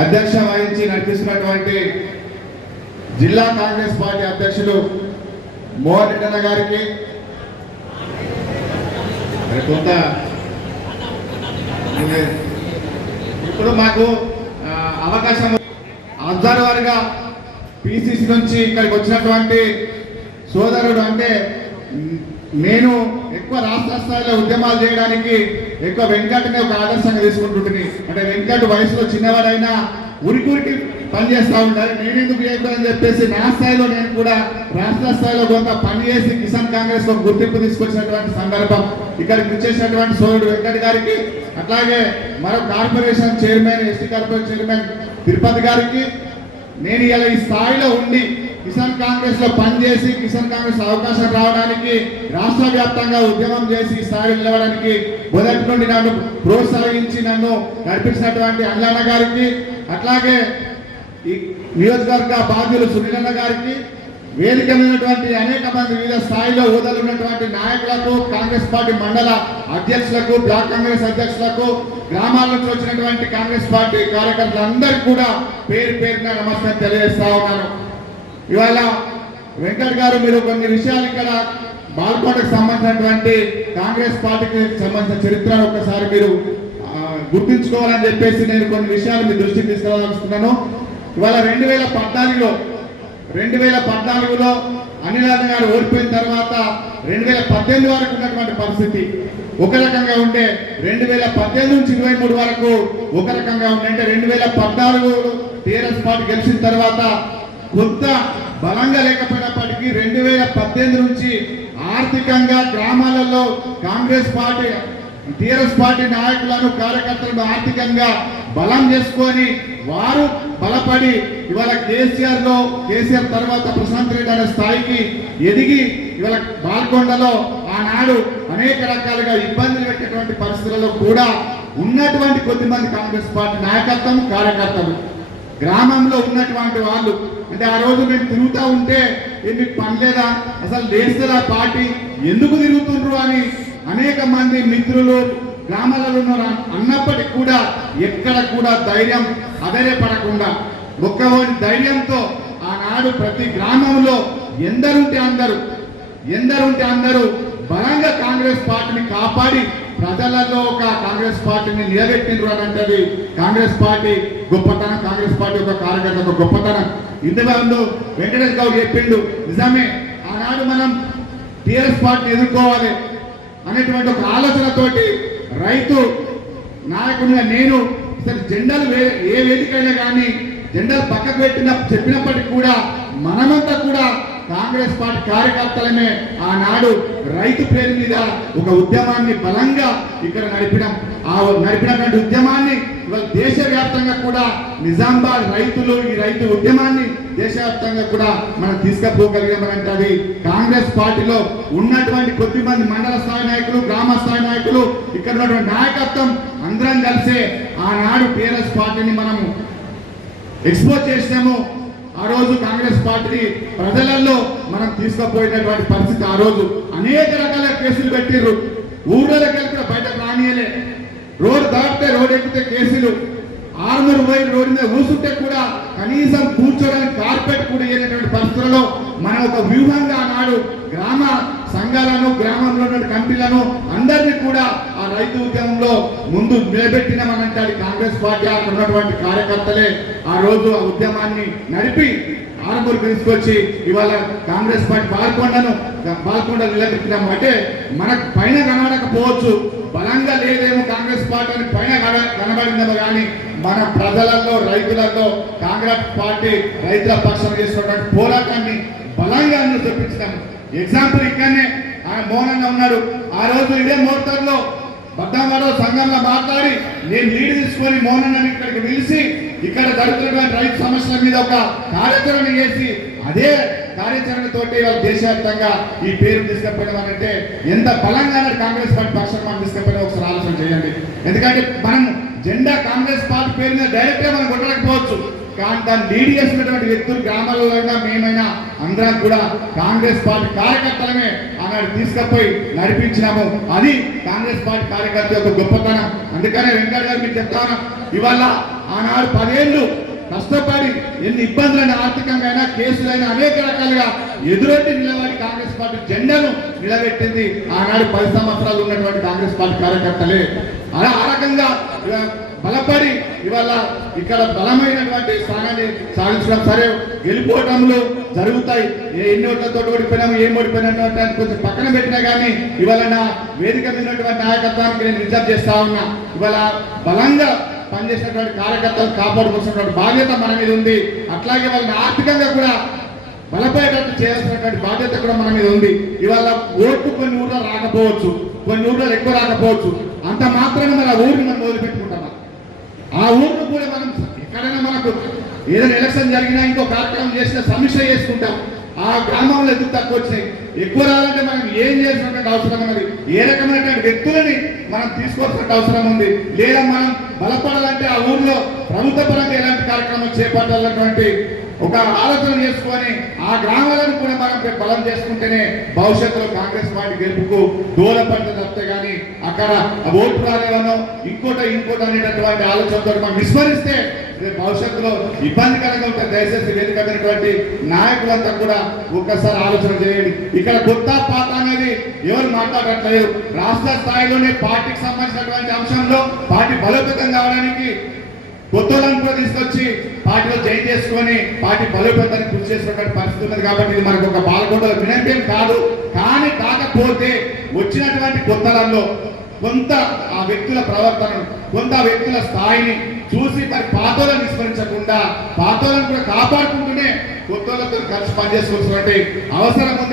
అధ్యక్ష వహించి నడిపిస్తున్నటువంటి జిల్లా కాంగ్రెస్ పార్టీ అధ్యక్షులు మోహన్ రెడ్డి గారికి కొంత ఇప్పుడు మాకు అవకాశం అబ్జర్వర్గా పిసిసి నుంచి ఇక్కడికి వచ్చినటువంటి సోదరుడు అంటే నేను ఎక్కువ రాష్ట్ర స్థాయిలో ఉద్యమాలు చేయడానికి ఎక్కువ వెంకటనే ఒక ఆదర్శంగా తీసుకుంటుంటుంది. అంటే వెంకట్ వయసులో చిన్నవాడైనా ఉరికి పనిచేస్తూ ఉంటారు. నేనెందుకు చేయకూడదని చెప్పేసి నా స్థాయిలో నేను కూడా రాష్ట్ర స్థాయిలో కొంత పనిచేసి కిసాన్ కాంగ్రెస్ ఒక గుర్తింపు తీసుకొచ్చినటువంటి సందర్భం ఇక్కడికి వచ్చేసినటువంటి సోదరుడు వెంకట్ గారికి, అట్లాగే మరో corporation chairman ST corporation chairman Tirupati గారికి, నేను ఇలా ఈ స్థాయిలో ఉండి కిసాన్ కాంగ్రెస్ లో పనిచేసి కిసాన్ కాంగ్రెస్ అవకాశం రావడానికి రాష్ట్ర వ్యాప్తంగా ఉద్యమం చేసి ఈ స్థాయిలో నిలవడానికి మొదటి నుండి నన్ను ప్రోత్సహించి నన్ను నడిపించినటువంటి అల్లన్న గారికి, అట్లాగే ఈ నియోజకవర్గ బాధ్యులు సునీలన్న గారికి, వేదిక ఉన్నటువంటి అనేక మంది వివిధ స్థాయిలో హోదాలు ఉన్నటువంటి నాయకులకు, కాంగ్రెస్ పార్టీ మండల అధ్యక్షులకు, బ్లాక్ కాంగ్రెస్ అధ్యక్షులకు, గ్రామాల నుంచి వచ్చినటువంటి కాంగ్రెస్ పార్టీ కార్యకర్తలందరికీ కూడా పేరు పేరున నమస్కారం తెలియజేస్తా ఉన్నాను. ఇవాళ వెంకట్ గారు మీరు కొన్ని విషయాలు ఇక్కడ బాల్కోటకు సంబంధించినటువంటి కాంగ్రెస్ పార్టీకి సంబంధించిన చరిత్రను ఒకసారి మీరు గుర్తించుకోవాలని చెప్పేసి నేను కొన్ని విషయాలు మీ దృష్టికి తీసుకురావాలనుకుంటున్నాను. ఇవాళ 2014లో అనిల్ గారు ఓడిపోయిన తర్వాత 2018 వరకు ఉన్నటువంటి పరిస్థితి ఒక రకంగా ఉంటే 2018 నుంచి 23 వరకు ఒక రకంగా ఉండే. అంటే 2014 టీఆర్ఎస్ పార్టీ గెలిచిన తర్వాత కొంత బలంగా లేకపోయినప్పటికీ 2018 నుంచి ఆర్థికంగా గ్రామాలలో కాంగ్రెస్ పార్టీ టీఆర్ఎస్ పార్టీ నాయకులను కార్యకర్తలను ఆర్థికంగా బలం చేసుకొని వారు బలపడి ఇవాళ కేసీఆర్ తర్వాత ప్రశాంత్ రెడ్డి అనే స్థాయికి ఎదిగి ఇవాళ బాల్కొండలో ఆనాడు అనేక రకాలుగా ఇబ్బందులు పెట్టేటువంటి పరిస్థితులలో కూడా ఉన్నటువంటి కొద్దిమంది కాంగ్రెస్ పార్టీ నాయకత్వం కార్యకర్తలు గ్రామంలో ఉన్నటువంటి వాళ్ళు అంటే ఆ రోజు మేము తిరుగుతూ ఉంటే మీకు పని లేదా, అసలు లేస్తుందా పార్టీ, ఎందుకు తిరుగుతుండ్రు అని అనేక మంది మిత్రులు గ్రామాలలో ఉన్నారు అన్నప్పటికీ కూడా ఎక్కడ కూడా ధైర్యం అధైర్యపడకుండా ఒక్కవోని ధైర్యంతో ఆనాడు ప్రతి గ్రామంలో ఎందరుంటే అందరూ బలంగా కాంగ్రెస్ పార్టీని కాపాడి ప్రజలలో ఒక కాంగ్రెస్ పార్టీని నిలబెట్టిండ్రు అని అంటే కాంగ్రెస్ పార్టీ గొప్పతనం, కాంగ్రెస్ పార్టీ ఒక కార్యకర్త ఒక గొప్పతనం. ఇంతమంది వెంకటేష్ గౌడ్ చెప్పిండు, నిజమే ఆనాడు మనం టీఆర్ఎస్ పార్టీని ఎదుర్కోవాలి అనేటువంటి ఒక ఆలోచనతోటి రైతు నాయకుడిగా నేను జెండాలు ఏ వేదికైనా కానీ జెండాలు పక్కకు చెప్పినప్పటికీ కూడా మనమంతా కూడా కాంగ్రెస్ పార్టీ కార్యకర్తలమే ఆనాడు రైతు పేరు మీద ఒక ఉద్యమాన్ని బలంగా ఇక్కడ నడిపినటువంటి ఉద్యమాన్ని ఇవాళ దేశవ్యాప్తంగా కూడా నిజామాబాద్ రైతులు ఈ రైతు ఉద్యమాన్ని దేశవ్యాప్తంగా కూడా మనం తీసుకుపోగలిగామంటే అది కాంగ్రెస్ పార్టీలో ఉన్నటువంటి కొద్దిమంది మండల స్థాయి నాయకులు, గ్రామ స్థాయి నాయకులు, ఇక్కడ ఉన్నటువంటి నాయకత్వం అందరం కలిసే ఆనాడు టీఆర్ఎస్ పార్టీని మనం ఎక్స్పోజ్ చేసినాము. ఆ రోజు కాంగ్రెస్ పార్టీని ప్రజలలో మనం తీసుకుపోయినటువంటి పరిస్థితి. ఆ రోజు అనేక రకాల కేసులు పెట్టిర్రు, ఊళ్ళోకి వెళ్తే బయటకు రానియలే, రోడ్డు దాటితే రోడ్డు ఎక్కితే కేసులు, ఆర్మూరు పోయి రోడ్డు మీద కూర్చుంటే కూడా కనీసం కూర్చోడానికి కార్పెట్ కూడా ఇవ్వనటువంటి పరిస్థితులలో మనం ఒక వ్యూహంగా నాడు గ్రామ సంఘాలను, గ్రామంలో ఉన్న కంపెనీలను అందరినీ కూడా ఆ రైతు ఉద్యమంలో ముందు నిలబెట్టినామనంటే అది కాంగ్రెస్ పార్టీ అక్కడ ఉన్నటువంటి కార్యకర్తలే ఆ రోజు ఆ ఉద్యమాన్ని నడిపి ఆర్మూరుకు తీసుకొచ్చి ఇవాళ కాంగ్రెస్ పార్టీ బాల్కొండ నిలబెట్టినాము. అంటే మనకు పైన కనబడకపోవచ్చు, బలంగా లేదేమో కాంగ్రెస్ పార్టీ అని పైన కనబడిందేమో కానీ మన ప్రజలలో రైతులలో కాంగ్రెస్ పార్టీ రైతుల పక్షం చేసినటువంటి పోరాటాన్ని బలంగా చూపించాము. ఎగ్జాంపుల్ ఇక్కడనే ఆయన మోహన్ ఉన్నాడు. ఆ రోజు ఇదే మోటార్లో బద్దామాడో సంఘంలో మాట్లాడి నేను లీడ్ తీసుకొని మోహన్ ఇక్కడికి పిలిచి ఇక్కడ జరుగుతున్నటువంటి రైతు సమస్యల మీద ఒక కార్యాచరణ చేసి అదే కార్యాచరణతోటి దేశవ్యాప్తంగా ఈ పేరు తీసుకుపోయినామనంటే ఎంత బలంగా కాంగ్రెస్ పార్టీ పక్షాన్ని మనం తీసుకుపోయినా ఒకసారి ఆలోచన చేయండి. ఎందుకంటే మనం జెండా కాంగ్రెస్ పార్టీ పేరు మీద డైరెక్ట్గా మనం కొట్టలేకపోవచ్చు, కానీ దాన్ని లీడ్ చేసినటువంటి వ్యక్తులు గ్రామాలలో మేమైనా అందరం కూడా కాంగ్రెస్ పార్టీ కార్యకర్తలమే ఆనాడు తీసుకుపోయి నడిపించినాము. అది కాంగ్రెస్ పార్టీ కార్యకర్త యొక్క గొప్పతనం. అందుకనే వెంకట్ గారు మీకు చెప్తాను, ఇవాళ ఆనాడు 10 ఏళ్ళు కష్టపడి ఎన్ని ఇబ్బందులైన ఆర్థికంగా కేసులైనా అనేక రకాలుగా ఎదురొడ్డి నిలబడి కాంగ్రెస్ పార్టీ జెండాను నిలబెట్టింది ఆనాడు 10 సంవత్సరాలు ఉన్నటువంటి కాంగ్రెస్ పార్టీ కార్యకర్తలే. అలా ఆ రకంగా బలపడి ఇవాళ ఇక్కడ బలమైనటువంటి స్థానాన్ని సాధించడం. సరే గెలిపోవటంలో జరుగుతాయి, ఎన్ని ఓట్లతో ఓడిపోయినాము ఏం ఓడిపోయినటువంటి కొంచెం పక్కన పెట్టినా కానీ ఇవాళ నా వేదిక మీద నాయకత్వానికి నేను రిజర్వ్ చేస్తా ఉన్నా. ఇవాళ బలంగా పనిచేసినటువంటి కార్యకర్తలు కాపాడుకోవాల్సినటువంటి బాధ్యత మన మీద ఉంది. అట్లాగే వాళ్ళని ఆర్థికంగా కూడా బలపడేటట్టు చేయాల్సినటువంటి బాధ్యత కూడా మన మీద ఉంది. ఇవాళ ఓట్లు కొన్ని ఊర్లో రాకపోవచ్చు, కొన్ని ఊర్లో ఎక్కువ రాకపోవచ్చు, అంత మాత్రమే మన ఊరిని మనం వదిలిపెట్టుకుంటామా? ఆ ఊరిని కూడా మనం ఎక్కడైనా మనకు ఏదైనా ఎలక్షన్ జరిగినా ఇంకో కార్యక్రమం చేసిన సమీక్ష చేసుకుంటాం. ఆ గ్రామంలో ఎందుకు తక్కువ వచ్చినాయి, ఎక్కువ రావాలంటే మనం ఏం చేసినటువంటి అవసరం ఉన్నది, ఏ రకమైనటువంటి వ్యక్తులని మనం తీసుకోవాల్సిన అవసరం ఉంది, లేదా మనం బలపడాలంటే ఆ ఊర్లో ప్రభుత్వ పరంగా ఎలాంటి కార్యక్రమం చేపట్టాలన్నటువంటి ఒక ఆలోచన చేసుకొని ఆ గ్రామాలను కూడా మనం బలం చేసుకుంటేనే భవిష్యత్తులో కాంగ్రెస్ పార్టీ గెలుపుకు దూరపడితే తప్పితే కానీ అక్కడ ఓటు రాలేవనో ఇంకోటి అనేటటువంటి ఆలోచనతో మనం విస్మరిస్తే భవిష్యత్తులో ఇబ్బందికరంగా ఉంటుంది. దయచేసి వేదికమైనటువంటి నాయకులంతా కూడా ఒక్కసారి ఆలోచన చేయండి. ఇక్కడ కొత్త పాత అనేది ఎవరు మాట్లాడట్లేదు. రాష్ట్ర స్థాయిలోనే పార్టీకి సంబంధించినటువంటి అంశంలో పార్టీ బలోపేతం కావడానికి కొత్తలను కూడా తీసుకొచ్చి పార్టీలో జాయిన్ చేసుకొని పార్టీ బలోపేతానికి కృషి చేసినటువంటి పరిస్థితి ఉన్నది. కాబట్టి ఇది మనకు ఒక బాలకొండల వినంతేం కాదు. కానీ కాకపోతే వచ్చినటువంటి కొత్తలలో కొంత ఆ వ్యక్తుల ప్రవర్తనను, కొంత వ్యక్తుల స్థాయిని చూసి మరి పాతోలను విస్మరించకుండా పాతోలను కూడా కాపాడుకుంటూనే కొత్తలతో కలిసి పనిచేసుకోవాల్సినటువంటి అవసరం ఉంది.